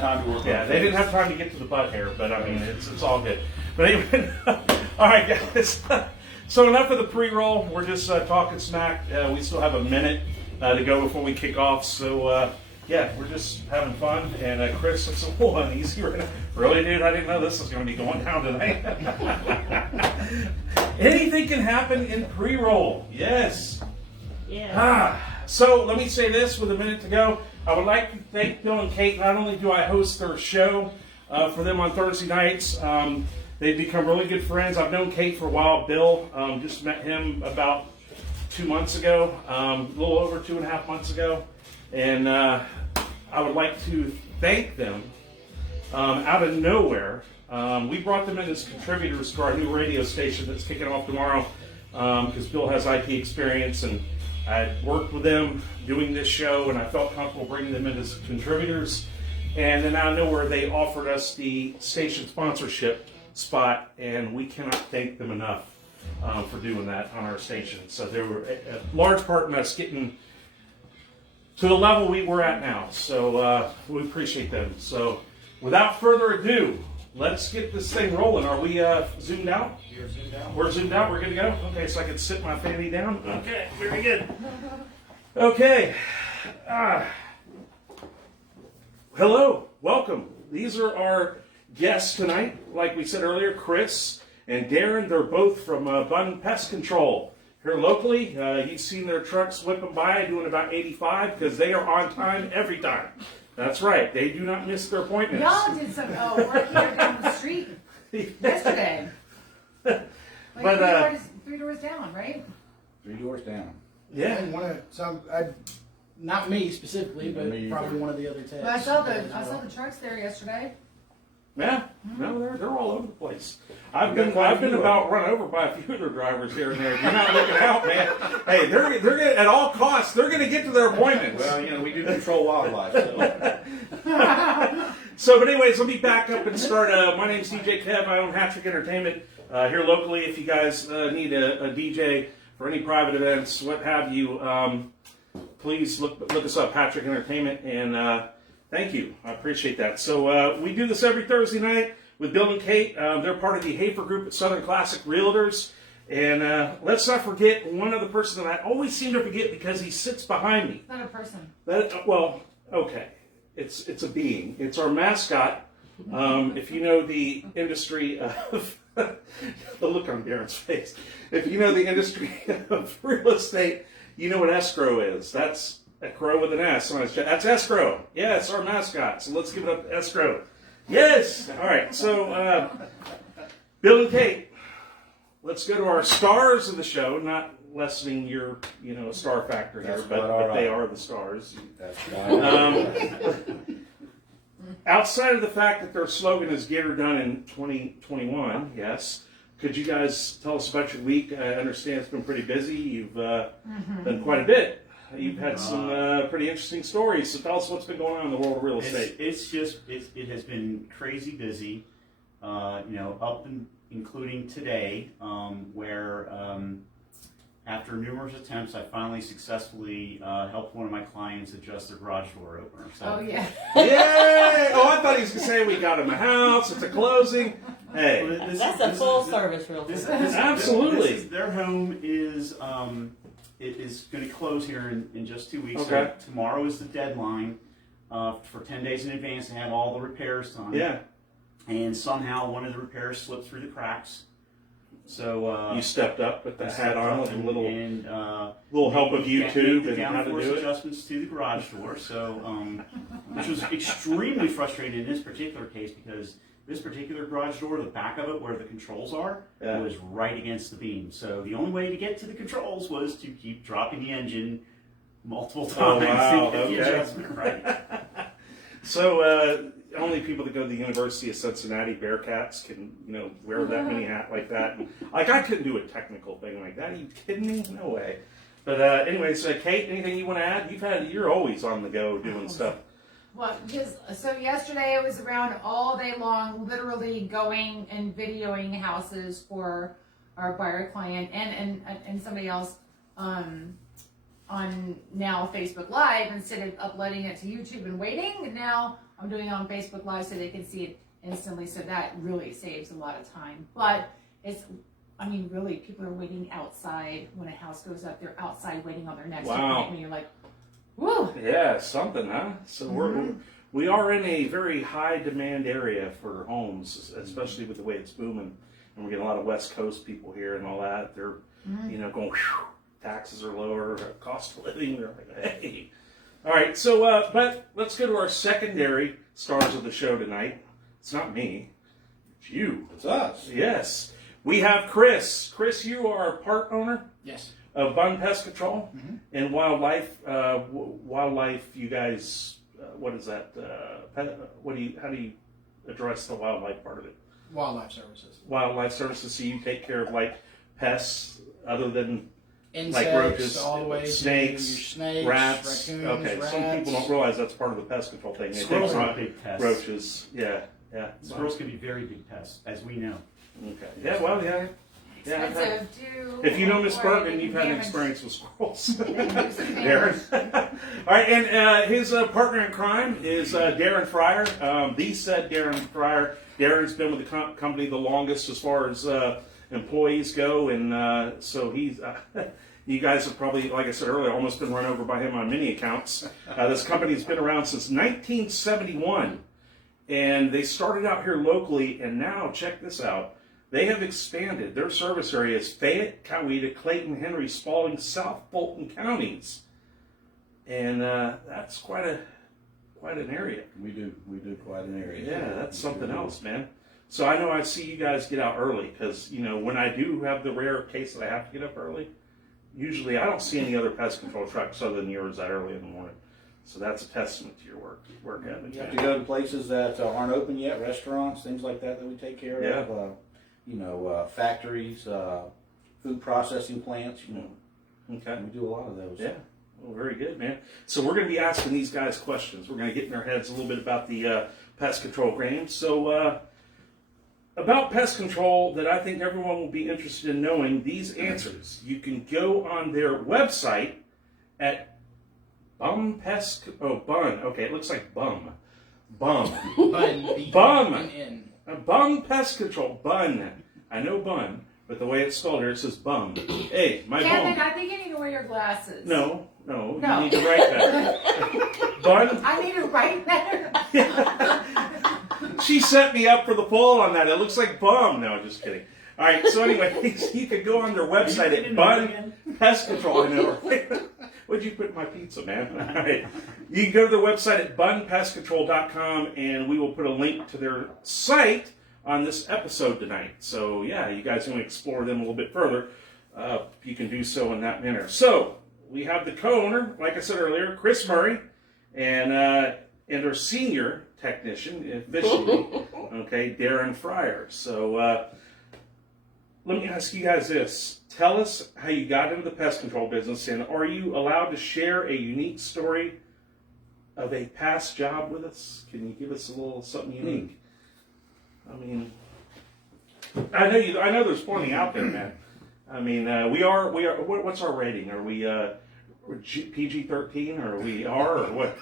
have time to work. Yeah, they didn't have time to get to the butt hair, but I mean, it's all good. But anyway, all right, guys. So enough of the pre-roll. We're just talking smack. We still have a minute to go before we kick off. So yeah, we're just having fun. And Chris, it's a little uneasy right now. Really, dude, I didn't know this was going to be going down tonight. Anything can happen in pre-roll. Yes. Yeah. So let me say this with a minute to go. I would like to thank Bill and Kate. Not only do I host their show for them on Thursday nights, they've become really good friends. I've known Kate for a while. Bill, just met him about 2 months ago, a little over 2.5 months ago. And I would like to thank them out of nowhere. We brought them in as contributors to our new radio station that's kicking off tomorrow because Bill has IT experience, and I worked with them doing this show, and I felt comfortable bringing them in as contributors. And then out of nowhere, they offered us the station sponsorship spot, and we cannot thank them enough for doing that on our station. So they were a large part in us getting to the level we were at now. So we appreciate them. So without further ado, let's get this thing rolling. Are we zoomed out? You're zoomed out. We're zoomed out. We're good to go? Okay, so I can sit my fanny down? Okay, very good. Okay. Hello. Welcome. These are our guests tonight. Like we said earlier, Chris and Darren. They're both from Bunn Pest Control here locally. You've seen their trucks whipping by doing about 85 because they are on time every time. That's right. They do not miss their appointments. Y'all did some work here down the street yesterday. Like But three doors down, right? 3 doors down. yeah. And not me specifically, but Me probably either. one of the other techs. But I saw the trucks there yesterday. Yeah, no, they're all over the place. I've got been quite a few about run over by a few of their drivers here and there. If you're not looking out, man. Hey, they're gonna, at all costs, they're going to get to their appointments. Well, you know, we do control wildlife, so. So, but anyways, let me back up and start. My name's DJ Kev. I own Hattrick Entertainment here locally. If you guys need a DJ for any private events, what have you, please look us up, Hattrick Entertainment, and thank you. I appreciate that. So we do this every Thursday night with Bill and Kate. They're part of the Hafer Group at Southern Classic Realtors. And let's not forget one other person that I always seem to forget because he sits behind me. Not a person. Well, okay. It's a being. It's our mascot. If you know the industry of the look on Darren's face. If you know the industry of real estate, you know what escrow is. That's a crow with an S. That's escrow. Yeah, it's our mascot. So let's give it up to escrow. Yes. All right. So Bill and Kate, let's go to our stars of the show. Not lessening your, star factor here, That's but right. they are the stars. That's right. Outside of the fact that their slogan is "Get her done in 2021," yes. Could you guys tell us about your week? I understand it's been pretty busy. You've done quite a bit. You've had some pretty interesting stories. So tell us what's been going on in the world of real estate. It has been crazy busy. Up and including today, where after numerous attempts, I finally successfully helped one of my clients adjust their garage door opener. So, Oh yeah. Yay! Oh, I thought he was going to say we got him a house. It's a closing. Hey, That's a full service realtor. Absolutely. Their home is it is going to close here in just 2 weeks. Okay. So tomorrow is the deadline for 10 days in advance to have all the repairs done. Yeah. And somehow one of the repairs slipped through the cracks. So You stepped up with the hat on with a little little help of YouTube and how to downforce do it. adjustments to the garage door. So, which was extremely frustrating in this particular case because this particular garage door, the back of it where the controls are, was right against the beam. So the only way to get to the controls was to keep dropping the engine multiple times wow. to get the Okay. adjustment right. So only people that go to the University of Cincinnati Bearcats can, wear that mini hat like that. And, I couldn't do a technical thing like that. Are you kidding me? No way. But anyways, Kate, anything you want to add? You're always on the go doing stuff. Well, so yesterday I was around all day long, literally going and videoing houses for our buyer client and somebody else on now Facebook Live instead of uploading it to YouTube and waiting. Now I'm doing it on Facebook Live so they can see it instantly. So that really saves a lot of time. But really, people are waiting outside when a house goes up. They're outside waiting on their next appointment. You're like, woo! Yeah, something, huh? So we are in a very high demand area for homes, especially with the way it's booming. And we're getting a lot of West Coast people here and all that. They're, going, whew, taxes are lower, cost of living. They're like, hey. All right, so, but let's go to our secondary stars of the show tonight. It's not me. It's you. It's us. Yes. We have Chris. Chris, you are part owner Yes. of Bunn Pest Control and Wildlife. Wildlife, you guys, what is that? How do you address the wildlife part of it? Wildlife services. Wildlife services. So you take care of like pests other than Insects, like roaches, all the way snakes, to your snakes, rats. raccoons, Okay, rats. some people don't realize that's part of the pest control thing. They Squirrels think are big pests. roaches. Yeah. Squirrels can be very big pests, as we know. Okay. Yeah. Well. Yeah. Yeah. Expensive If you know Miss Bergman, you've had an experience with squirrels. Darren. All right, and his partner in crime is Darren Fryer. The said Darren Fryer. Darren's been with the company the longest as far as employees go, and so he's. You guys have probably, like I said earlier, almost been run over by him on many accounts. This company's been around since 1971, and they started out here locally, and now check this out. They have expanded their service areas: Fayette, Coweta, Clayton, Henry, Spalding, South Fulton counties, and that's quite an area. We do quite an area. Yeah, that's something else, man. So I know I see you guys get out early because when I do have the rare case that I have to get up early, usually I don't see any other pest control trucks other than yours that early in the morning. So that's a testament to your work ethic. You have to go to places that aren't open yet, restaurants, things like that we take care of. Factories, food processing plants. Okay. We do a lot of those. Yeah. Well, very good, man. So we're going to be asking these guys questions. We're going to get in their heads a little bit about the pest control game. So about pest control that I think everyone will be interested in knowing these answers. You can go on their website at Bunn. Okay, it looks like Bum. Bum. Bum. Bunn Pest Control. Bunn. I know Bunn, but the way it's spelled here, it says Bum. Hey, my Kevin, bum. I think you need to wear your glasses. No. You need to write that. Bunn. I need to write better. She set me up for the poll on that. It looks like Bum. No, just kidding. All right, so anyways, you could go on their website at Bunn Pest Control. I know. What'd you put in my pizza, man? All right. You can go to their website at bunnpestcontrol.com, and we will put a link to their site on this episode tonight. So, yeah, you guys want to explore them a little bit further, you can do so in that manner. So, we have the co-owner, like I said earlier, Chris Murray, and our senior technician, officially, okay, Darren Fryer. So, let me ask you guys this. Tell us how you got into the pest control business, and are you allowed to share a unique story of a past job with us? Can you give us a little something unique? I mean, I know there's plenty out there, man. I mean, we are. What's our rating? Are we PG-13, or we R, or what?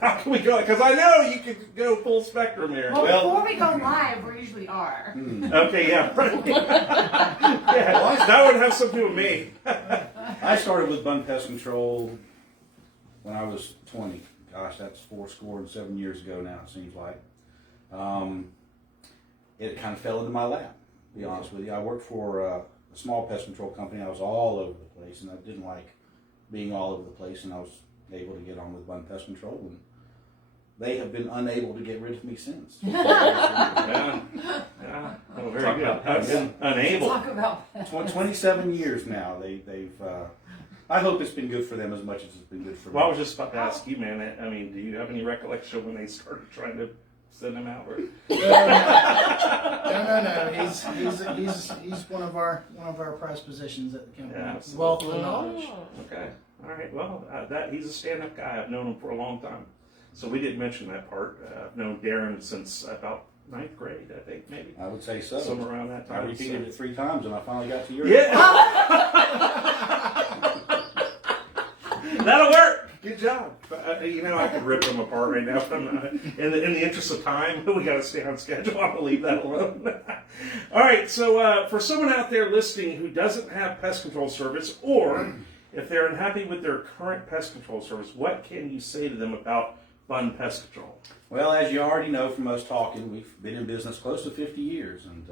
How can we go? Because I know you could go full spectrum here. Well, before we go live, we usually are. Okay, yeah. Yeah, that would have something to do with me. I started with Bunn Pest Control when I was 20. Gosh, that's 7 years ago now, it seems like. It kind of fell into my lap, to be honest with you. I worked for a small pest control company. I was all over the place, and I didn't like being all over the place, and I was able to get on with Bunn Pest Control, and they have been unable to get rid of me since. Yeah. Oh, very good. I've been unable. Talk about 27 years now. They've. I hope it's been good for them as much as it's been good for me. Well, I was just about to ask you, man. I mean, do you have any recollection when they started trying to send them out? Or? No. He's one of our prized positions at the company. Yeah, Wealth of knowledge. Okay. All right. Well, he's a stand-up guy. I've known him for a long time. So we didn't mention that part. I've known Darren since about 9th grade, I think, maybe. I would say so. Somewhere around that I time. repeated it 3 times, and I finally got to your. Yeah. That'll work. Good job. I could rip them apart right now. But I'm not. In the interest of time, we got to stay on schedule. I'll leave that alone. All right. So for someone out there listening who doesn't have pest control service, or if they're unhappy with their current pest control service, what can you say to them about Bunn Pest Control? Well, as you already know from us talking, we've been in business close to 50 years, and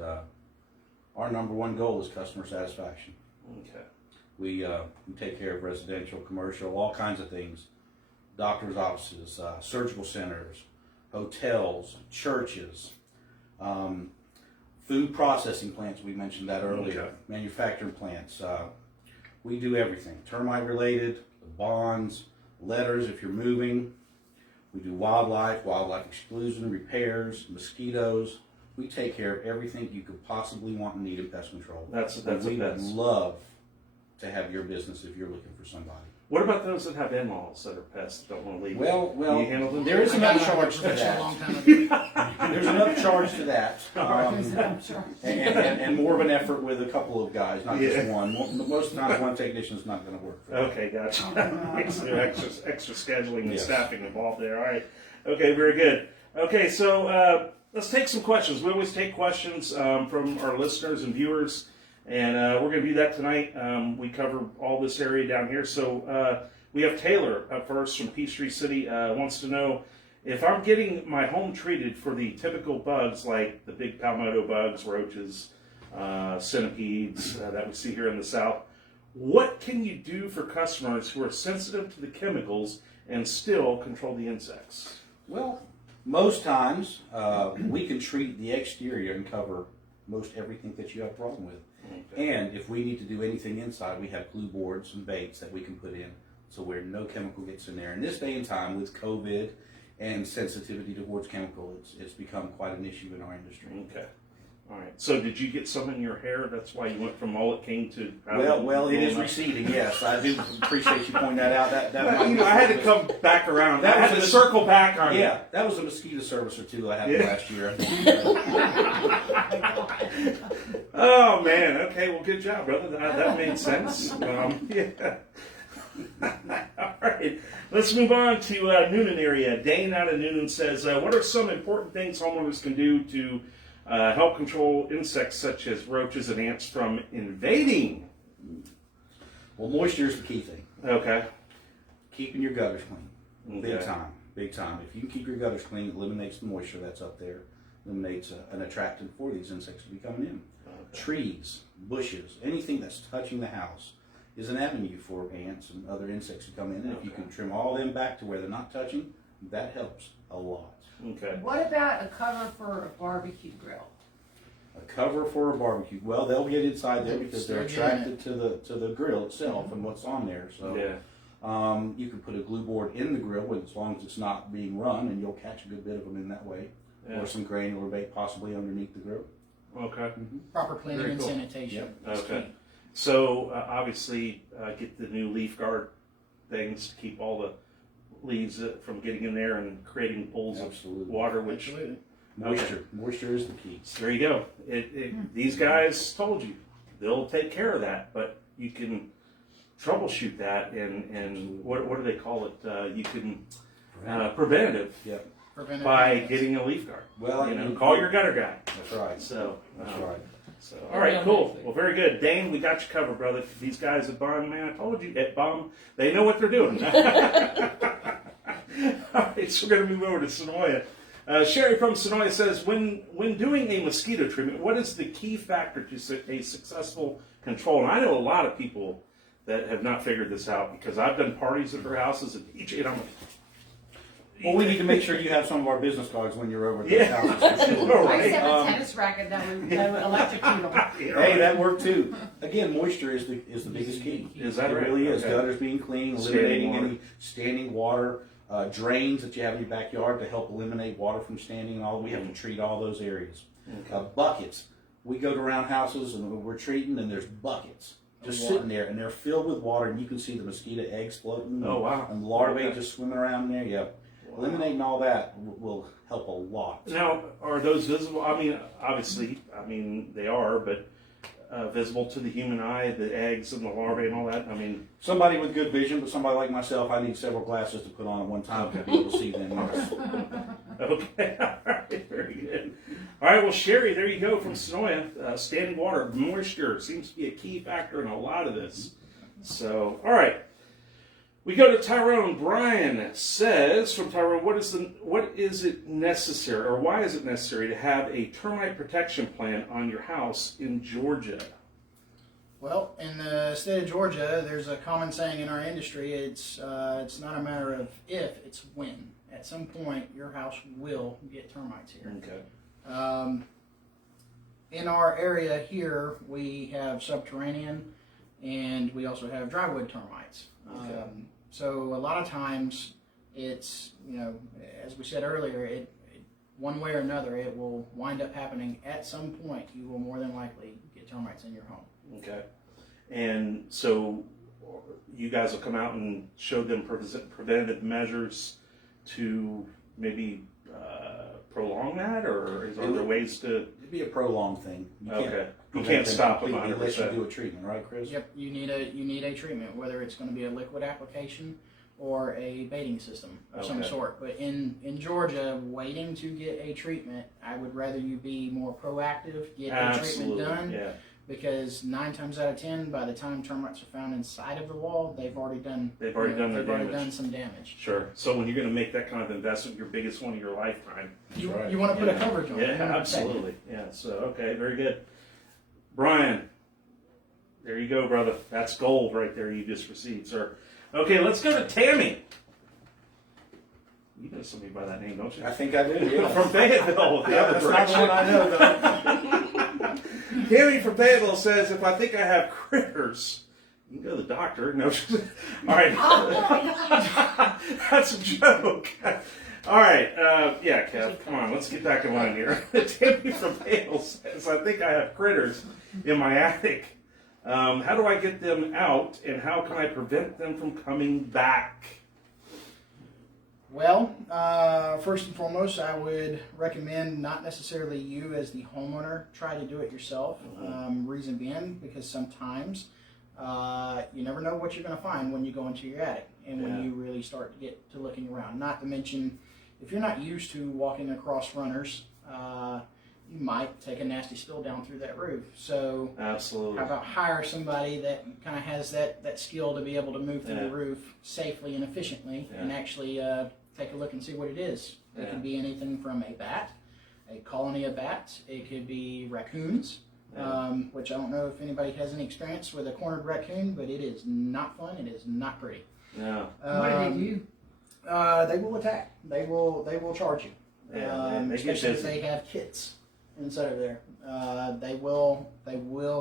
our number one goal is customer satisfaction. Okay. We take care of residential, commercial, all kinds of things. Doctors' offices, surgical centers, hotels, churches, food processing plants, we mentioned that earlier, Okay. manufacturing plants. We do everything. Termite related, bonds, letters if you're moving. We do wildlife exclusion, repairs, mosquitoes. We take care of everything you could possibly want and need in pest control. That's we a would best. love to have your business if you're looking for somebody. What about those that have in-laws that are pests that don't want to leave? Well, Do you handle them? there is I got another out of charge to profession a that. long time ago. There's another charge to that, I'm sure. and more of an effort with a couple of guys, not just Yeah. one. Most of the time, one technician is not going to work for that. Okay, gotcha. So extra scheduling and Yes. staffing involved there. All right. Okay, very good. Okay, so let's take some questions. We always take questions from our listeners and viewers, and we're going to do that tonight. We cover all this area down here. So we have Taylor up first from Peachtree City. Wants to know if I'm getting my home treated for the typical bugs like the big palmetto bugs, roaches, centipedes that we see here in the South. What can you do for customers who are sensitive to the chemicals and still control the insects? Well, most times we can treat the exterior and cover most everything that you have a problem with. Okay. And if we need to do anything inside, we have glue boards and baits that we can put in, so where no chemical gets in there. In this day and time, with COVID and sensitivity towards chemical, it's become quite an issue in our industry. Okay. All right. So did you get some in your hair? That's why you went from mullet king to... Well, it is receding. Yes, I do appreciate you pointing that out. That I had to come back around. That I had was to a- circle back on it. Yeah, that was a mosquito service or two I had Yeah. last year. Oh man. Okay. Well, good job, brother. That made sense. Yeah. All right. Let's move on to Noonan area. Dane out of Noonan says, "What are some important things homeowners can do to help control insects such as roaches and ants from invading?" Well, moisture is the key thing. Okay. Keeping your gutters clean, Okay. big time. If you can keep your gutters clean, it eliminates the moisture that's up there, eliminates an attractant for these insects to be coming in. Okay. Trees, bushes, anything that's touching the house is an avenue for ants and other insects to come in. And if you Okay. can trim all them back to where they're not touching, that helps a lot. Okay. What about a cover for a barbecue grill? A cover for a barbecue. Well, they'll get inside there because they're Start getting attracted to the grill itself and what's on there. So Yeah. you can put a glue board in the grill as long as it's not being run, and you'll catch a good bit of them in that way. Yeah. Or some granular bait possibly underneath the grill. Okay. Proper cleaning Very and cool. sanitation. is Okay. key. So obviously, get the new leaf guard things to keep all the leaves from getting in there and creating pools Absolutely. of water. Which Absolutely. Moisture is the key. so there you go. These guys told you they'll take care of that, but you can troubleshoot that and what do they call it? You can preventative Yep. Preventive by maintenance. getting a leaf guard. Well, Call your gutter guy. That's right. So That's right. So, all right, cool. Well, very good. Dane, we got you covered, brother. These guys at Bunn, man, I told you, at Bunn, they know what they're doing. All right, so we're going to move over to Sonoya. Sherry from Sonoya says, when doing a mosquito treatment, what is the key factor to a successful control? And I know a lot of people that have not figured this out because I've done parties at their houses and I'm like, Well, we need to make sure you have some of our business cards when you're over at the Yeah. house. For sure. All I right. used to have a tennis racket that would electrocute them. Hey, that worked too. Again, moisture is the biggest key. Is that it right? really is. Okay. Gutters being clean, Standing eliminating water. any standing water, drains that you have in your backyard to help eliminate water from standing and all. We have to treat all those areas. Okay. Buckets. We go to around houses and we're treating, and there's buckets just sitting there, and they're filled with water, and you can see the mosquito eggs floating. Oh, wow. And larvae Okay. just swimming around there. Yeah. Eliminating all that will help a lot. Now, are those visible? I mean, obviously, they are, but visible to the human eye, the eggs and the larvae and all that? I mean, Somebody with good vision, but somebody like myself, I need several glasses to put on at one time to be able to see them. Yes. okay, all right, very good. All right, well, Sherry, there you go from Sonoya. Standing water, moisture seems to be a key factor in a lot of this. So, all right. We go to Tyrone. Brian says from Tyrone, what is it necessary, or why is it necessary to have a termite protection plan on your house in Georgia? Well, in the state of Georgia, there's a common saying in our industry, it's not a matter of if, it's when. At some point, your house will get termites here. Okay. In our area here, we have subterranean, and we also have drywood termites. Okay. So a lot of times, it's, as we said earlier, it one way or another, it will wind up happening at some point. You will more than likely get termites in your home. Okay. And so you guys will come out and show them preventative measures to maybe prolong that, or is there ways to? It'd be a prolonged thing. You can't stop them 100%. Unless you do a treatment, right, Chris? Yep, you need a treatment, whether it's going to be a liquid application or a baiting system of some sort. But in Georgia, waiting to get a treatment, I would rather you be more proactive, get a treatment done. Yeah. Because 9 times out of 10, by the time termites are found inside of the wall, they've already done some damage. Sure. So when you're going to make that kind of investment, your biggest one of your lifetime, You want to put a coverage on it. Yeah, absolutely. Yeah. So okay, very good. Brian, there you go, brother. That's gold right there you just received, sir. Okay, let's go to Tammy. You know somebody by that name, don't you? I think I do. Yeah. From Fayetteville. That's not the one I know, though. Tammy from Fayetteville says, if I think I have critters, you can go to the doctor. No, all right. That's a joke. All right. Yeah, Kev, come on. Let's get back in line here. Tammy from Fayetteville says, I think I have critters in my attic. How do I get them out, and how can I prevent them from coming back? Well, first and foremost, I would recommend not necessarily you as the homeowner try to do it yourself. Reason being, because sometimes you never know what you're going to find when you go into your attic and when you really start to get to looking around. Not to mention, if you're not used to walking across runners, you might take a nasty spill down through that roof. So absolutely, how about hire somebody that kind of has that skill to be able to move through the roof safely and efficiently and actually take a look and see what it is. It could be anything from a bat, a colony of bats. It could be raccoons, which I don't know if anybody has any experience with a cornered raccoon, but it is not fun. It is not pretty. No. What do they do? They will attack. They will charge you. They Especially if they have kits inside of there. They will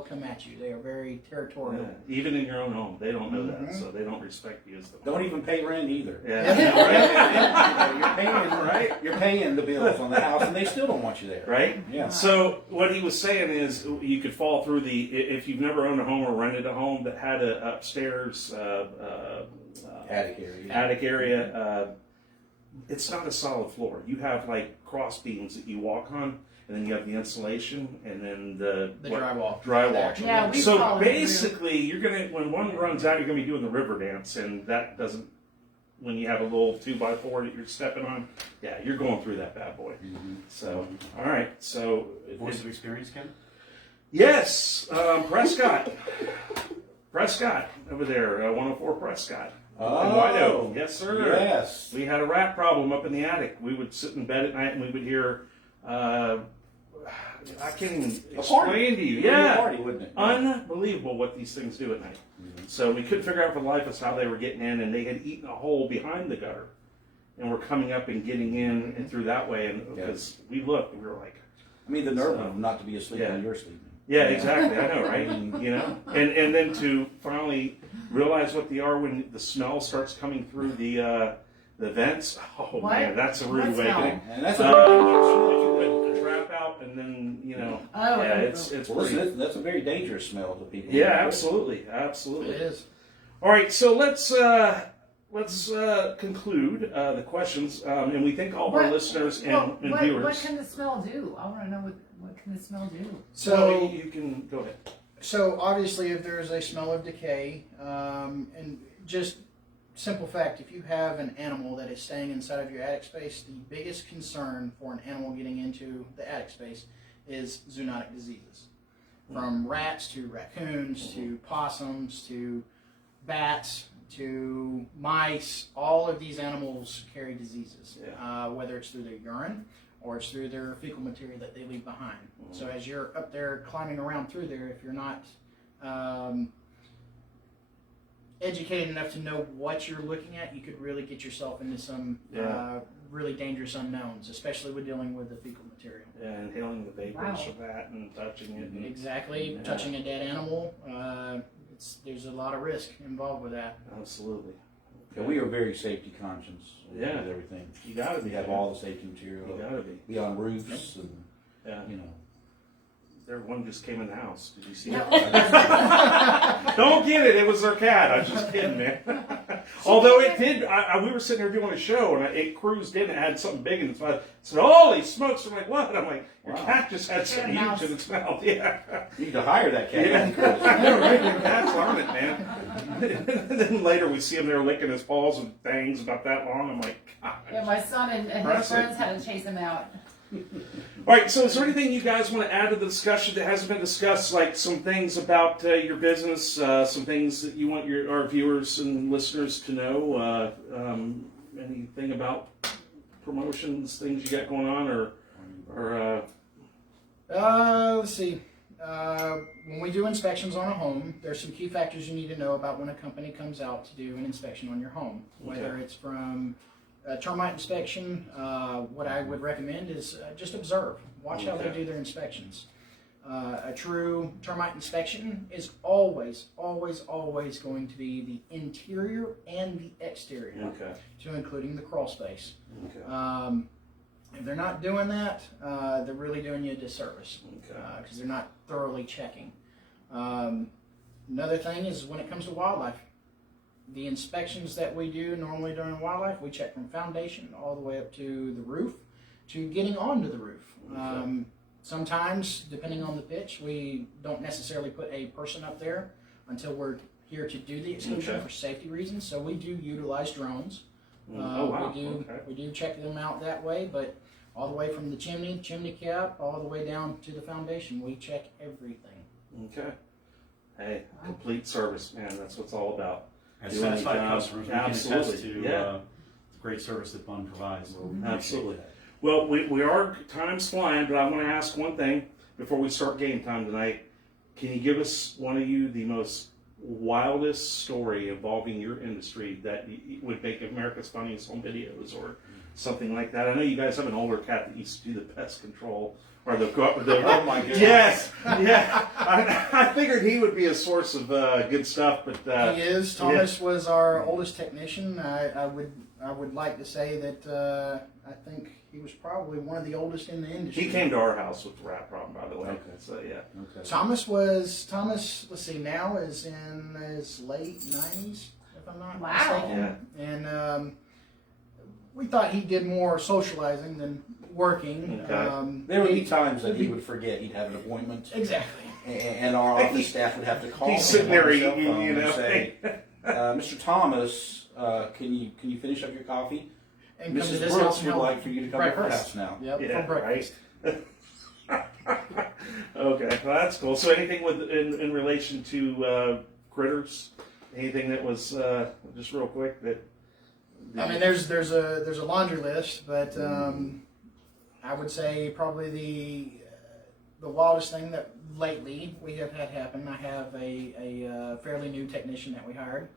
come at you. They are very territorial. Yeah. Even in your own home, they don't know that, so they don't respect you as the Don't even pay rent either. Yeah. You're paying, right? You're paying the bills on the house, and they still don't want you there. Right? Yeah. So what he was saying is, you could fall through if you've never owned a home or rented a home that had an upstairs attic area. It's not a solid floor. You have like cross beams that you walk on, and then you have the insulation, and then the drywall. Drywall. Yeah, we so probably basically, you're gonna, when one runs out, you're gonna be doing the river dance, and that doesn't. When you have a little 2x4 that you're stepping on, yeah, you're going through that bad boy. So, all right. So, Voice of experience, Ken? yes, Prescott over there, 104 Prescott. In White Oak. Yes, sir. Yes. We had a rat problem up in the attic. We would sit in bed at night and we would hear, I can't even explain to you. Yeah. Party, wouldn't it? Unbelievable what these things do at night. So we couldn't figure out for the life of us how they were getting in, and they had eaten a hole behind the gutter and were coming up and getting in and through that way. And because we looked and we were like, I mean, the nerve of them not to be asleep when you're sleeping. yeah, exactly. I know, right? You know, and then to finally realize what they are when the smell starts coming through the vents. Oh What? man, that's a rude What awakening. And that's The trap out, and then it's pretty. that's a very dangerous smell to people. Yeah, absolutely. It is. All right, so let's conclude the questions, and we thank all of our listeners and viewers. What can the smell do? I want to know what can the smell do? So you can go ahead. So obviously, if there is a smell of decay, and just simple fact, if you have an animal that is staying inside of your attic space, the biggest concern for an animal getting into the attic space is zoonotic diseases. From rats to raccoons to possums to bats to mice, all of these animals carry diseases, whether it's through their urine or it's through their fecal material that they leave behind. So as you're up there climbing around through there, if you're not educated enough to know what you're looking at, you could really get yourself into some really dangerous unknowns, especially with dealing with the fecal material. Yeah, and inhaling the vapors of that and touching it. And, exactly, touching a dead animal. There's a lot of risk involved with that. Absolutely. Yeah, we are very safety conscious with everything. You gotta be. We have all the safety material. You gotta be. Be on roofs and, you know. There, one just came in the house. Did you see No. it? Don't get it. It was their cat. I was just kidding, man. Although it did, we were sitting there doing a show, and it cruised in. It had something big in its mouth. I said, "Holy smokes!" I'm like, "What?" I'm like, "Your cat just had something huge in its mouth." Yeah. You need to hire that cat. Yeah, right. Your cats learn it, man. And then later we see him there licking his paws and fangs about that long. I'm like, God. Yeah, my son and his friends had to chase him out. All right, so is there anything you guys want to add to the discussion that hasn't been discussed, like some things about your business, some things that you want our viewers and listeners to know, anything about promotions, things you got going on, or let's see. When we do inspections on a home, there's some key factors you need to know about when a company comes out to do an inspection on your home, whether it's from termite inspection. What I would recommend is just observe. Watch how they do their inspections. A true termite inspection is always going to be the interior and the exterior, to including the crawl space. If they're not doing that, they're really doing you a disservice, because they're not thoroughly checking. Another thing is when it comes to wildlife, the inspections that we do normally during wildlife, we check from foundation all the way up to the roof, to getting onto the roof. Sometimes, depending on the pitch, we don't necessarily put a person up there until we're here to do the exclusion for safety reasons. So we do utilize drones. We do check them out that way, but all the way from the chimney cap, all the way down to the foundation, we check everything. Okay. Hey, complete service, man. That's what it's all about. And satisfied customers. Absolutely. We can attest to the great service that Bunn provides. Absolutely. Well, we are, time's flying, but I want to ask one thing before we start game time tonight. Can you give us, one of you, the most wildest story involving your industry that would make America's Funniest Home Videos or something like that? I know you guys have an older cat that used to do the pest control. Or the oh my goodness. Yes, yeah. I figured he would be a source of good stuff, but he is. Thomas was our oldest technician. I would like to say that I think he was probably one of the oldest in the industry. He came to our house with the rat problem, by the way. Okay. So yeah. Okay. Thomas. Let's see, now is in his late 90s, if I'm not mistaken. Yeah. And we thought he did more socializing than working. Okay. There would be times that he would forget he'd have an appointment. Exactly. And our office staff would have to call him. He's sitting there on his cell eating, phone you know. and say, Mr. Thomas, can you finish up your coffee? And come to Mrs. this Brooks house would and like for you to come to her breakfast. house now. Yep, Yeah, for breakfast. right. Okay, well, that's cool. So anything in relation to critters? Anything that was just real quick that? I mean, there's a laundry list, but I would say probably the wildest thing that lately we have had happen. I have a fairly new technician that we hired,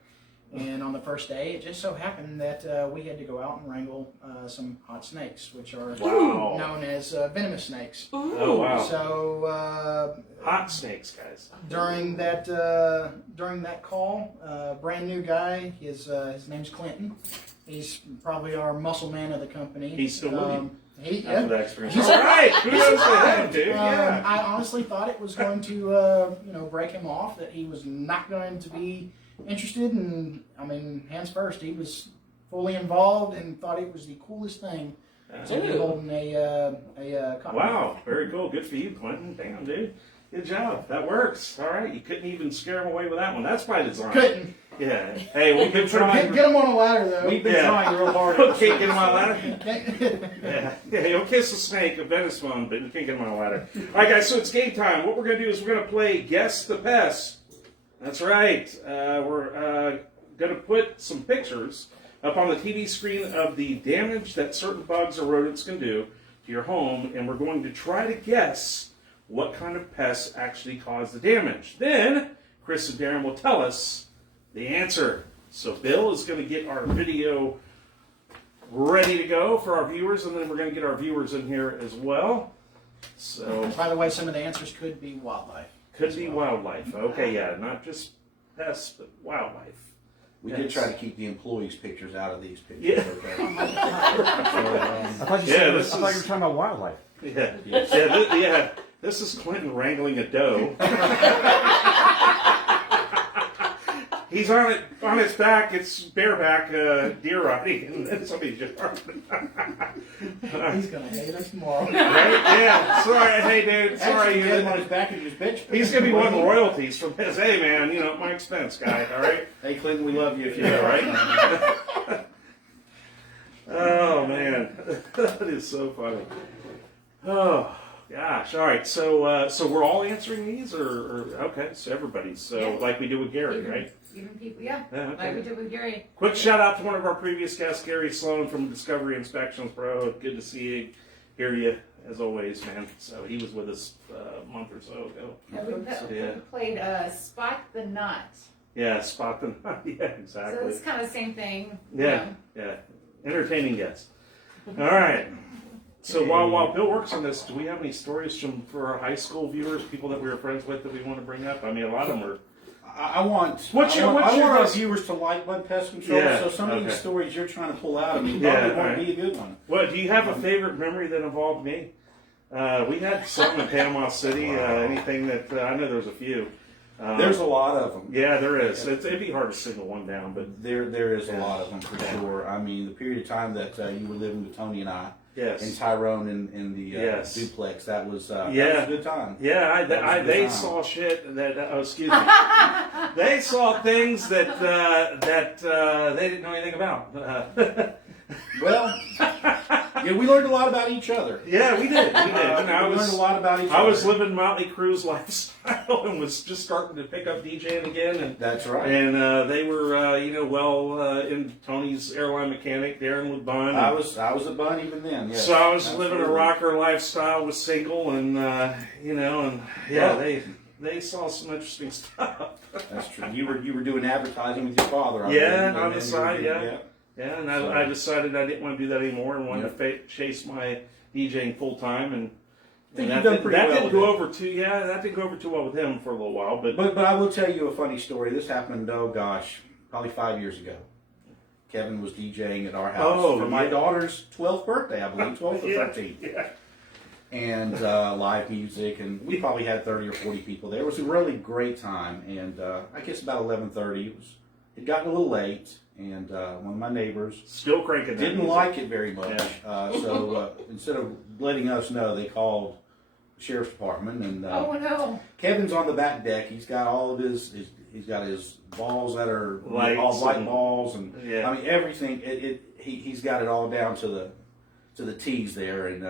and on the first day, it just so happened that we had to go out and wrangle some hot snakes, which are known as venomous snakes. Oh wow! So hot snakes, guys. during that call, brand new guy. His name's Clinton. He's probably our muscle man of the company. He's still living. After that experience. He's All right, kudos to him, dude. Yeah. I honestly thought it was going to, break him off. That he was not going to be interested. And I mean, hands first, he was fully involved and thought it was the coolest thing to be holding a cotton. Wow, very cool. Good for you, Clinton. Damn, dude. Good job. That works. All right. You couldn't even scare him away with that one. That's by design. Couldn't. Yeah. Hey, we've been trying. Get him on a ladder though. We've been Yeah. trying real hard. Okay, get him on a ladder. Can't- Yeah. Yeah, you'll kiss a snake. I bet it's fun, but you can't get him on a ladder. All right, guys, so it's game time. What we're going to do is we're going to play Guess the Pest. That's right. We're going to put some pictures up on the TV screen of the damage that certain bugs or rodents can do to your home, and we're going to try to guess what kind of pests actually cause the damage. Then, Chris and Darren will tell us the answer. So Bill is going to get our video ready to go for our viewers, and then we're going to get our viewers in here as well. So, By the way, some of the answers could be wildlife. could be wildlife. Okay, yeah, not just pests, but wildlife. We did try to keep the employees' pictures out of these pictures. Yeah. Okay? I thought you Yeah, said this I thought is- you were talking about wildlife. Yeah, Yes. yeah. This is Clinton wrangling a doe. He's on its back. It's bareback deer riding, and then somebody just He's gonna hate us tomorrow. right? Yeah. Sorry, hey dude. Sorry, Actually, you. he had him on his back and just bitch. He's gonna be wanting royalties from his. Hey man, at my expense, guy. All right. Hey, Clinton, we love you if you Yeah, know, right? Oh man, that is so funny. Oh gosh. All right. So we're all answering these, or okay? So everybody. So Yeah. like we do with Gary, Even- right? Even people, yeah. Yeah, okay. Like we did with Gary. Quick shout out to one of our previous guests, Gary Sloan from Discovery Inspections Pro. Good to see you, hear you as always, man. So he was with us a month or so ago. And we Yeah. played Spot the Nut. Yeah, spot them. Yeah, So exactly. it's kind of the same thing. Yeah, yeah. Entertaining guests. All right. So while Bill works on this, do we have any stories for our high school viewers, people that we were friends with that we want to bring up? I mean, a lot of them are. I want What's your our best- viewers to like Bunn Pest Control. Yeah, So some of okay. these stories you're trying to pull out of me Yeah, probably won't alright. be a good one. What, do you have a favorite memory that involved me? We had something in Panama City. Anything that I know there's a few. There's a lot of them. Yeah, there is. It'd be hard to single one down, but There is a Yeah. lot of them for sure. I mean, the period of time that you were living with Tony and I, yes. and Tyrone in the Yes. duplex, that was a good time. Yeah, That was a good they time. saw shit that. Oh, excuse me. They saw things that they didn't know anything about. Well, yeah, we learned a lot about each other. Yeah, we did. We did. We learned a lot about each other. I was living Motley Crue's lifestyle and was just starting to pick up DJing again, and That's right. they were in Tony's airline mechanic, Darren with Bunn. I was a Bunn even then. Yes, So I was living a absolutely. rocker lifestyle, was single, and Well- they saw some interesting stuff. That's true. You were doing advertising with your father. I Yeah, believe, on and the then side, you were- yeah. Yeah, and So- I decided I didn't want to do that anymore and wanted to chase my DJing full time, and think that you've done didn't- pretty that well didn't with go it. over too. Yeah, that didn't go over too well with him for a little while, but But I will tell you a funny story. This happened, oh gosh, probably 5 years ago. Kevin was DJing at our house for my yeah. daughter's 12th birthday, I believe, 12th or yeah, 13th. yeah. And live music, and we probably had 30 or 40 people there. It was a really great time, and I guess about 11:30, it got a little late, and one of my neighbors Still cranking. that didn't music. like it very much. Yeah. So instead of letting us know, they called the sheriff's department, and Oh no. Kevin's on the back deck. He's got all of he's got his balls that are Lights all white and- balls, and Yeah. I mean everything. He's got it all down to the T's there, and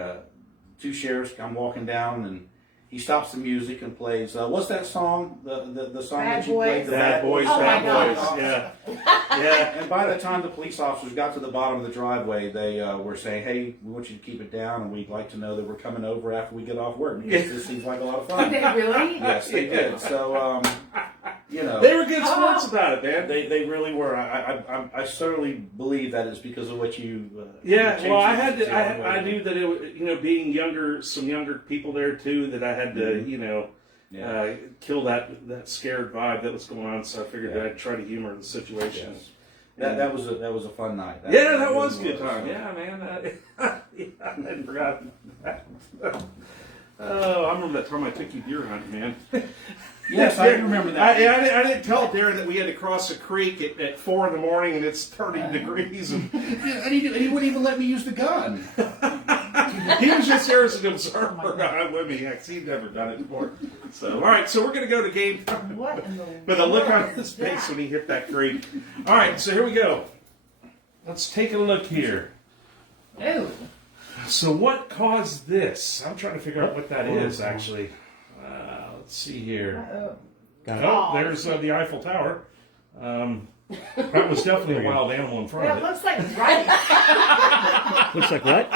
two sheriffs come walking down, and he stops the music and plays. What's that song? The song Bad that you Boys. played. The Bad Boys, Oh, Bad my Boys. God. Yeah, yeah. And by the time the police officers got to the bottom of the driveway, they were saying, "Hey, we want you to keep it down, and we'd like to know that we're coming over after we get off work because this seems like a lot of Did fun." they really? Yes, they did. So, They were good sports about it, man. They really were. I certainly believe that is because of what you. Yeah, changed well, I it had to. to I anyway. knew that it was, being younger, some younger people there too, that I had to, Mm-hmm. Yeah. kill that scared vibe that was going on. So I figured Yeah. that I'd try to humor the situation. Yes. That was a fun night. Yeah, that was a really good time. Yeah, man. Yeah, I hadn't forgotten that. Oh, I remember that time I took you deer hunting, man. Yes, I do remember that. I didn't tell Darren that we had to cross a creek at 4 in the morning and it's 30 degrees. And And he wouldn't even let me use the gun. He was just here as an observer with me. He'd never done it before. So, all right, so we're going to go to game. What in the With a look on world his is face that? when he hit that creek. All right, so here we go. Let's take a look here. Ew. So what caused this? I'm trying to figure out what that is, actually. Let's see here. Uh-oh. Oh, there's the Eiffel Tower. That was definitely a wild animal in front Well, of it it. looks like rice. Looks like what?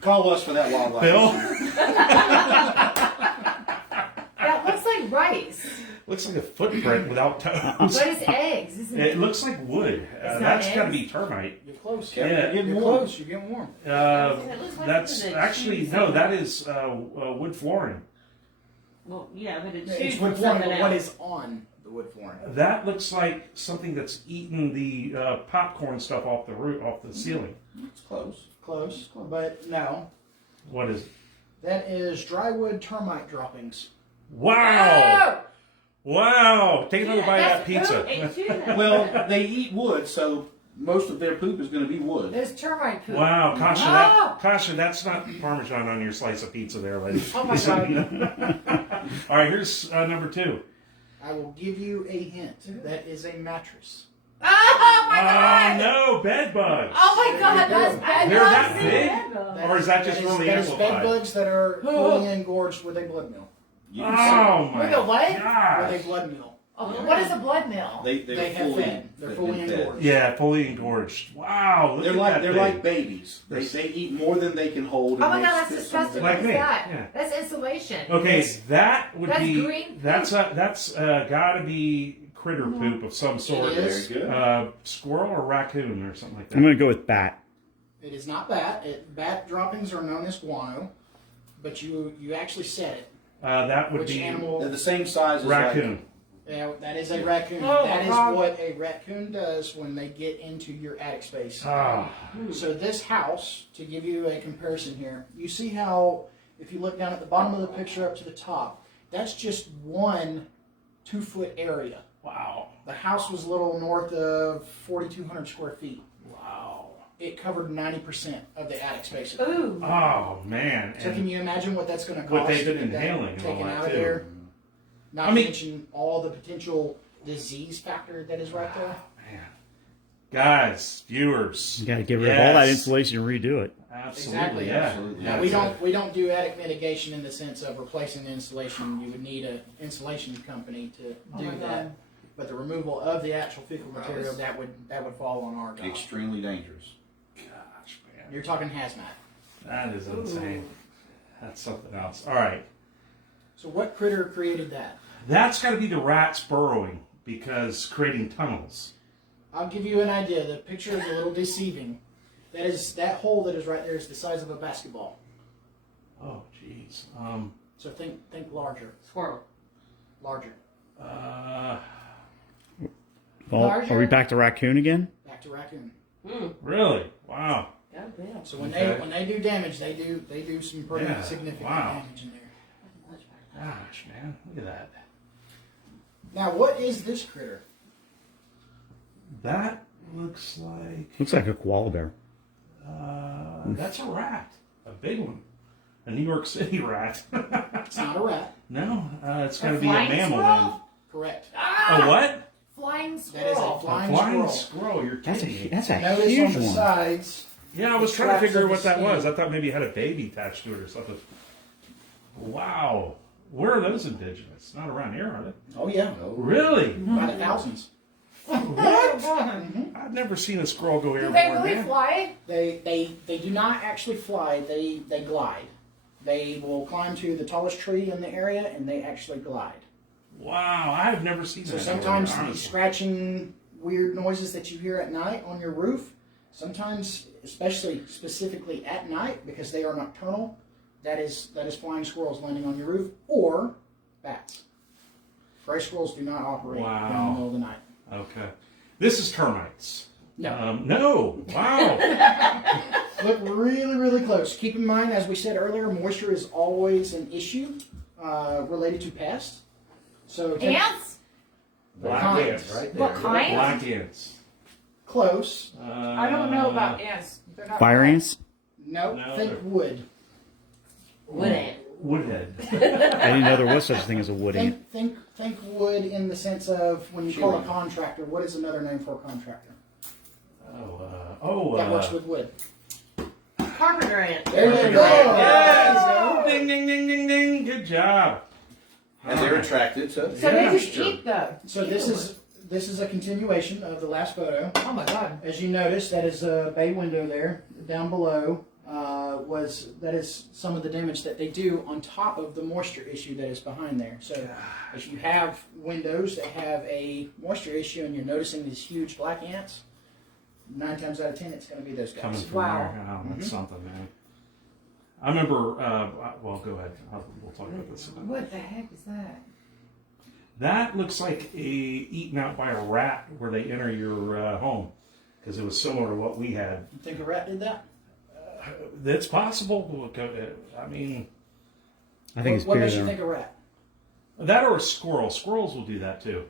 Call us for that wildlife. Bill? That looks like rice. Looks like a footprint without toes. What is eggs? Isn't It looks like wood. not That's got to eggs? be termite. You're close. Yeah. You're getting Warm. close. You're getting warm. It looks like That's it's a actually, cheese no, thing. that is wood flooring. Well, yeah, but it's It's huge wood from flooring, something but what else. is on the wood flooring? That looks like something that's eaten the popcorn stuff off the roof, off the ceiling. It's close. Close, but no. What is it? That is drywood termite droppings. Wow! Oh! Wow! Take another Yeah, bite of that that's pizza. poop. It's Well, they eat wood, so most of their poop is going to be wood. There's termite poop. Wow, Kasha, Oh! Kasha, that's not Parmesan on your slice of pizza there, lady. Oh my God. All right, here's number 2. I will give you a hint. That is a mattress. Oh my Oh God! no, bed bugs. Oh my God! There you That's go. bad They're that bugs. big? Or is that just really that is bed amplified? bugs that are fully engorged with a blood meal. You can see Oh my With a what? With gosh. a blood meal. Oh, what is a blood mill? They have fed. They're fully been fed. engorged. Yeah, fully engorged. Wow, look They're at like that they're thing. like babies. They eat more than they can hold. Oh and my they God, that's spit disgusting. some Like of What is it. me, that? yeah. That's insulation. Okay, that would That's be green that's got to be critter poop of some sort. It is. Very good. Squirrel or raccoon or something like that. I'm going to go with bat. It is not bat. Bat droppings are known as guano, but you actually said it. That would Which be animal? They're the same size as raccoon. Yeah, that is a raccoon. Oh, That is God. what a raccoon does when they get into your attic space. Ah, So this house, to give you a comparison here, you see how if you look down at the bottom of the picture up to the top, that's just one 2-foot area. wow, The house was a little north of 4,200 square feet. wow. It covered 90% of the attic space. Ooh. Oh man, So can you imagine what that's going to cost? What they've been to get that inhaling and all taken that, out of too. there. Not I to mean- mention all the potential disease factor that is right there. man, guys, viewers, You got to get rid of all that Yes. insulation and redo it. Absolutely, Exactly. yeah. Absolutely. Now we don't do attic mitigation in the sense of replacing the insulation. You would need an insulation company to Oh do my that. God. But the removal of the actual fecal material that would fall on our job. Extremely dangerous. Gosh, man, You're talking hazmat. that is insane. That's something else. All right, So what critter created that? that's got to be the rats burrowing because creating tunnels. I'll give you an idea. The picture is a little deceiving. That hole that is right there is the size of a basketball. Oh, jeez. So think larger, Squirrel. larger. Well, Larger? are we back to raccoon again? Back to raccoon. Really? Wow. God damn. So when Okay. they do damage, they do some pretty Yeah, significant wow. damage in there. Gosh, man, look at that. Now, what is this critter? That looks like Looks like a koala bear. that's a rat, a big one, a New York City rat. It's not a rat. No, it's got to A be a flying mammal squirrel? Correct. then. A what? Flying That is squirrel. a A flying, flying squirrel. squirrel. You're That's kidding me. that's a Notice on huge the one. sides. Yeah, I was the trying to straps figure of what the that skin. was. I thought maybe it had a baby attached to it or something. Wow. Where are those indigenous? Not around here, are they? Oh yeah, Really? by the thousands. What? I've never seen a squirrel go Do airborne, they really man. fly? They do not actually fly. They glide. They will climb to the tallest tree in the area and they actually glide. Wow, I have never seen So that. sometimes before, the honestly. scratching, weird noises that you hear at night on your roof, sometimes, especially specifically at night because they are nocturnal, that is flying squirrels landing on your roof or bats. Gray squirrels do not operate in the Wow. middle of the night. Okay. This is termites. No. No. Wow. Look really, really close. Keep in mind, as we said earlier, moisture is always an issue related to pests. So take Ants? Black Kinds. ants. Right there. What kind? Black ants. close. I don't know about ants. They're not Fire bad. ants? Nope. No, Think they're- wood. Wood ant. Woodhead. I didn't know there was such a thing as a wood ant. Think wood in the sense of when you call a Chewing. contractor. What is another name for a contractor that works with wood? Carpenter ant. There you go. Yes! Ding, ding, ding, ding, ding. Good job. And they're attracted to So they just moisture. eat the. So this is a continuation of the last photo. Oh my god. As you notice, that is a bay window there. Down below that is some of the damage that they do on top of the moisture issue that is behind there. So if you have windows that have a moisture issue and you're noticing these huge black ants, 9 times out of 10 it's going to be those Coming guys. from Wow. there. Oh, that's something, man. I remember, well, go ahead. We'll talk about this. What the heck is that? That looks like eaten out by a rat where they enter your home, because it was similar to what we had. You think a rat did that? It's possible. I mean, I think it's What bigger makes you than think a rat? that or a squirrel. Squirrels will do that too.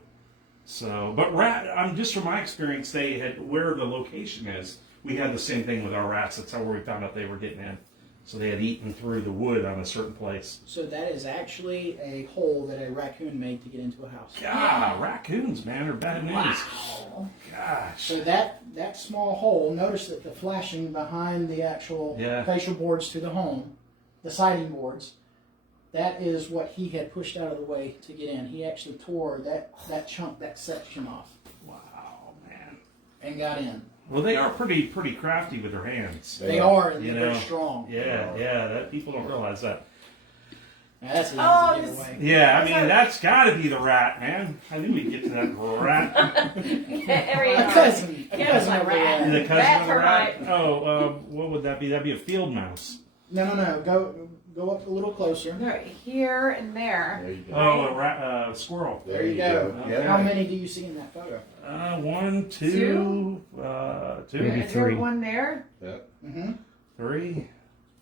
So, but rat. Just from my experience, they had where the location is. We had the same thing with our rats. That's how we found out they were getting in. So they had eaten through the wood on a certain place. So that is actually a hole that a raccoon made to get into a house. God, raccoons, man, are bad news. Wow. Gosh. So that small hole, notice that the flashing behind the actual Yeah. facial boards to the home, the siding boards, that is what he had pushed out of the way to get in. He actually tore that chunk, that section off, Wow, man. and got in. Well, they are pretty crafty with their hands. They are, and You they're know, very strong. Yeah, that people don't realize that. Now, that's easy Oh, to get this- away. Yeah, I mean that's got to be the rat, man. I knew we'd get to that rat. Every A cousin. A Yeah, cousin my of the rat. rat. The cousin Rat of the rat. termite. Oh, what would that be? That'd be a field mouse. No. Go up a little closer. They're here and there. There you go. Oh, a rat, squirrel. There you go. Okay. How many do you see in that photo? 1, 2, Two? 2, Maybe Is there 3. one there? Mm-hmm. 3.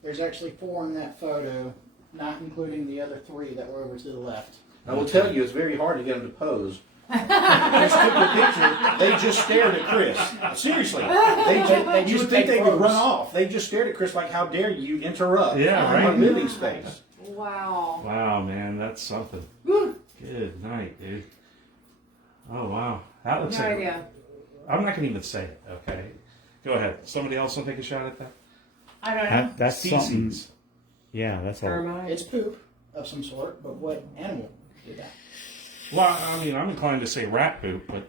There's actually 4 in that photo, not including the other 3 that were over to the left. I will tell you, it's very hard to get them to pose. Just took the picture. They just stared at Chris. Seriously, They you just would think take they would photos. run off. They just stared at Chris like, "How dare you interrupt Yeah, our right. living space?" Wow. Wow, man, that's something. Good night, dude. Oh wow, that No looks like. idea. I'm not gonna even say it. Okay, go ahead. Somebody else want to take a shot at that? I don't know. That's something. Species. Yeah, that's all. termite. It's poop of some sort, but what animal did that? Well, I mean, I'm inclined to say rat poop, but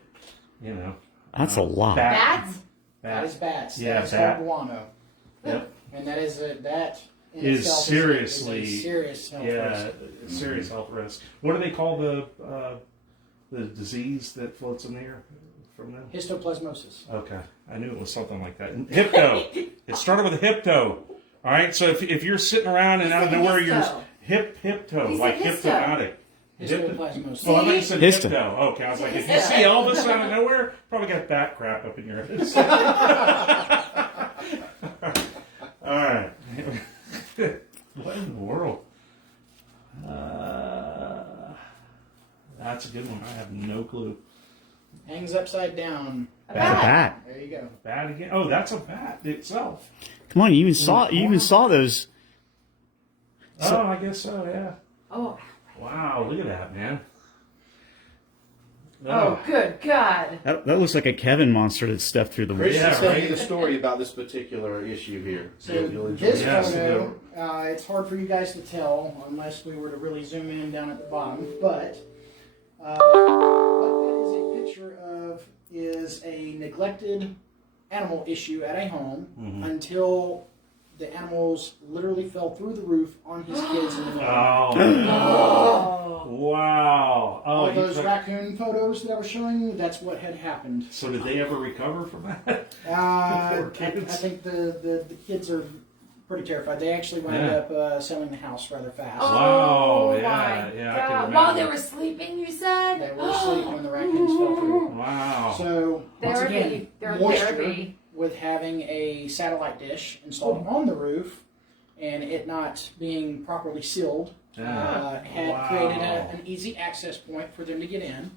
you know, That's a lot. bat. Bats? That is bats. Yeah, That is bat. called guano. Yep. And that is that in Is itself seriously- is a serious health Yeah, risk. serious health risk. What do they call the disease that floats in the air from them? Histoplasmosis. Okay, I knew it was something like that. Hypto. It started with a hypto. All right, so if you're sitting around and He out of said nowhere you're histo. hypto, He like said histo. hypnotic. Histoplasmosis. Well, I thought you said Histo. hypto. Okay, I was like, if you Histo. see Elvis out of nowhere, probably got that crap up in your head. All right. What in the world? That's a good one. I have no clue. Hangs upside down. A That's a bat. bat. There you go. Bat again? Oh, that's a bat itself. Come on, you even saw those. Oh, I guess so. Yeah. Oh. Wow, look at that, man. Oh, good God. That looks like a Kevin monster that's stuffed through the Chris woods. Yeah, is telling right. you the story about this particular issue here. So You'll enjoy this it. Yeah, photo, it's hard for you guys to tell unless we were to really zoom in down at the bottom. But what that is a picture of is a neglected animal issue at a home until the animals literally fell through the roof on his kids in the middle. Oh, Oh. wow. Oh, All you those took- raccoon photos that I was showing you, that's what had happened. So did they ever recover from that? I kids. think the kids are pretty terrified. They actually wound Yeah. up selling the house rather fast. Wow, Oh, yeah, my yeah, I can God. remember. While they were sleeping, you said? They were asleep when the raccoons fell through. Wow. So, once Therapy. again, They're moisture therapy. with having a satellite dish installed on the roof and it not being properly sealed had Wow. created an easy access point for them to get in.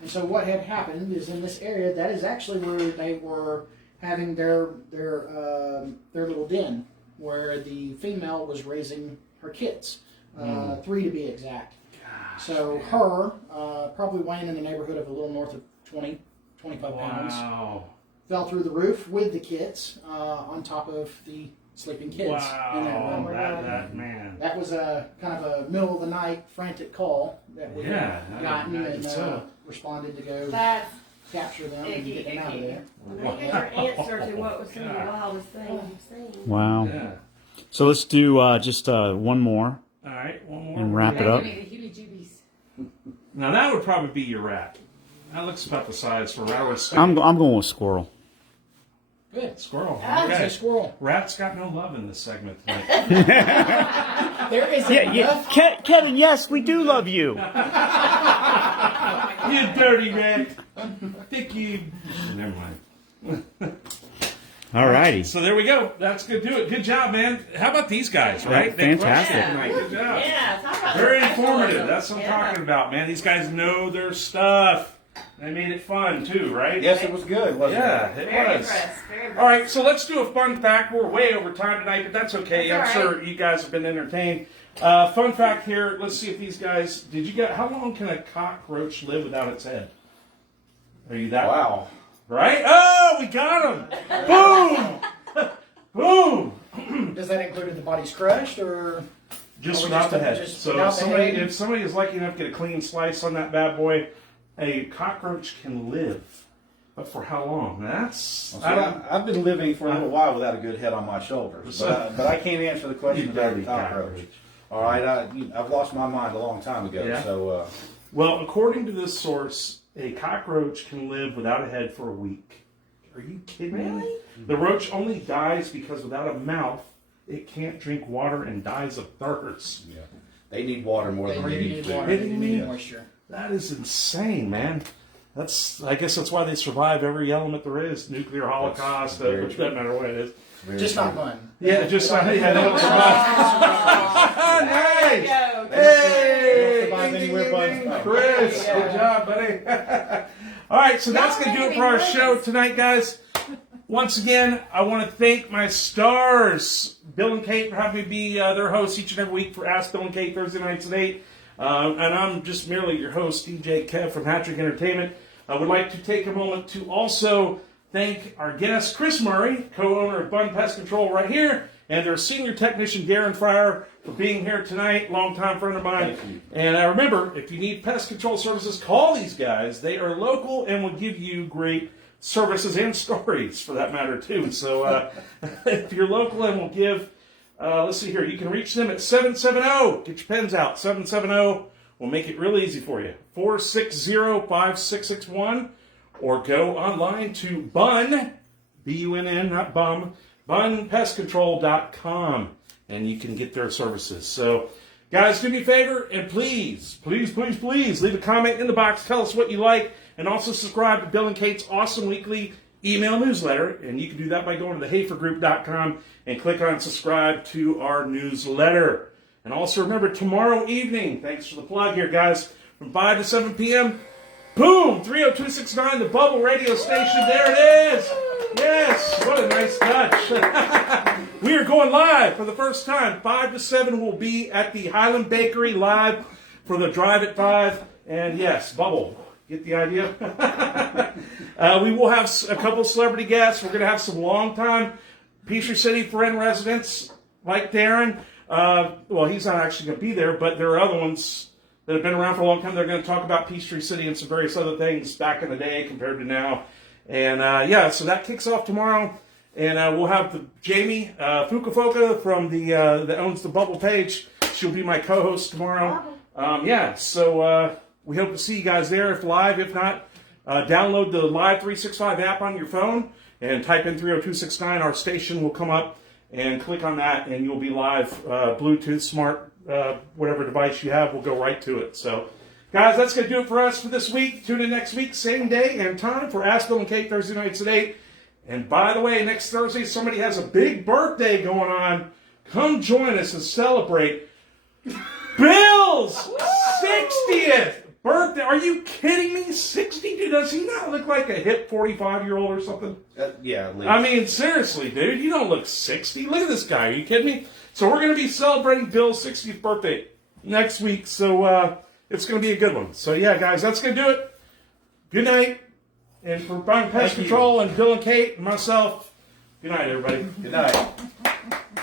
And so what had happened is in this area, that is actually where they were having their little den where the female was raising her kids, 3 to be exact. So her, probably weighing in the neighborhood of a little north of 20, 25 pounds, fell through the roof with the kids on top of the sleeping kids in that room. That man. That was a kind of a middle of the night frantic call that we gotten and responded to go capture them and get them out of there. They gave her answer to what was some of the wildest things you've seen. Wow. Yeah. So let's do just one more All right, one more. and wrap it up. Now that would probably be your rat. That looks about the size for a rat. I'm going with squirrel. Good. Squirrel. It's Okay. a squirrel. Rats got no love in this segment tonight. There is enough. Kevin, yes, we do love you. You dirty rat. Think you. Never mind. All righty. So there we go. That's good. Do it. Good job, man. How about these guys? Right? They crushed Fantastic. it tonight. Good job. Yeah, talk about Very professionalism. informative. That's what I'm Yeah. talking about, man. These guys know their stuff. They made it fun too, right? Yes, it was good, wasn't Yeah, it? it Very was. impressed. Very impressed. All right, so let's do a fun fact. We're way over time tonight, but that's okay. That's I'm all right. sure you guys have been entertained. Fun fact here. Let's see if these guys. Did you get? How long can a cockroach live without its head? Are you that? Wow. Right? Oh, we got him! Boom! Boom! Does that include if the body's crushed or? Just Or without just the a- head. just So without if the somebody, head? if somebody is lucky enough to get a clean slice on that bad boy, a cockroach can live. But for how long? That's Well, see, I've been living for a little while without a good head on my shoulders, but I can't answer the question You about dirty the cockroach. cockroach. All right, I've lost my mind a long time ago, Yeah. so Well, according to this source, a cockroach can live without a head for a week. Are you kidding me? Really? The roach only dies because without a mouth, it can't drink water and dies of thirst. yeah, they need water more They than really they need need water. food. They Kidding need me? moisture. That is insane, man. I guess that's why they survive every element there is. Nuclear holocaust, very which doesn't matter what it is. Very Just true. not Bunn. Yeah, just yeah, they don't survive. There you Nice! go. Hey! survive anywhere but- Chris, There you good go. job, buddy. All right, so that's going to do it for our show tonight, guys. Once again, I want to thank my stars, Bill and Kate, for having me be their hosts each and every week for Ask Bill and Kate Thursday nights at 8. And I'm just merely your host, DJ Kev from Hattrick Entertainment. I would like to take a moment to also thank our guest, Chris Murray, co-owner of Bunn Pest Control right here, and their senior technician, Darren Fryer, for being here tonight, longtime friend of mine. Thank you. And remember, if you need pest control services, call these guys. They are local and will give you great services and stories, for that matter, too. So if you're local and will give, let's see here, you can reach them at 770, get your pens out, 770, we'll make it real easy for you, 460-5661, or go online to Bunn, B-U-N-N, not bum, bunnpestcontrol.com, and you can get their services. So, guys, do me a favor, and please, please, please, please, leave a comment in the box, tell us what you like, and also subscribe to Bill and Kate's awesome weekly email newsletter, and you can do that by going to thehafergroup.com and click on subscribe to our newsletter. And also remember, tomorrow evening, thanks for the plug here, guys, from 5 to 7 p.m., boom, 30269, the Bubble radio station, there it is. Yes, what a nice touch. We are going live for the first time. 5 to 7 will be at the Highland Bakery live for the Drive at 5. And yes, Bubble. Get the idea? We will have a couple celebrity guests. We're going to have some longtime Peachtree City friend residents like Darren. Well, he's not actually going to be there, but there are other ones that have been around for a long time. They're going to talk about Peachtree City and some various other things back in the day compared to now. And yeah, so that kicks off tomorrow. And we'll have the Jamie Fukafoka from that owns the Bubble page. She'll be my co-host tomorrow. Yeah, so we hope to see you guys there if live. If not, download the Live 365 app on your phone and type in 30269. Our station will come up, and click on that, and you'll be live. Bluetooth, smart, whatever device you have will go right to it. So, guys, that's going to do it for us for this week. Tune in next week, same day and time, for Ask Bill and Kate Thursday nights at 8. And by the way, next Thursday, somebody has a big birthday going on. Come join us and celebrate Bill's 60th Birthday? Are you kidding me? 60? Dude, does he not look like a hip 45-year-old or something? Yeah, at least. I mean, seriously, dude, you don't look 60. Look at this guy. Are you kidding me? So we're going to be celebrating Bill's 60th birthday next week. So it's going to be a good one. So yeah, guys, that's going to do it. Good night. And for Bunn Pest Control and Bill and Kate and myself, good night, everybody. Good night.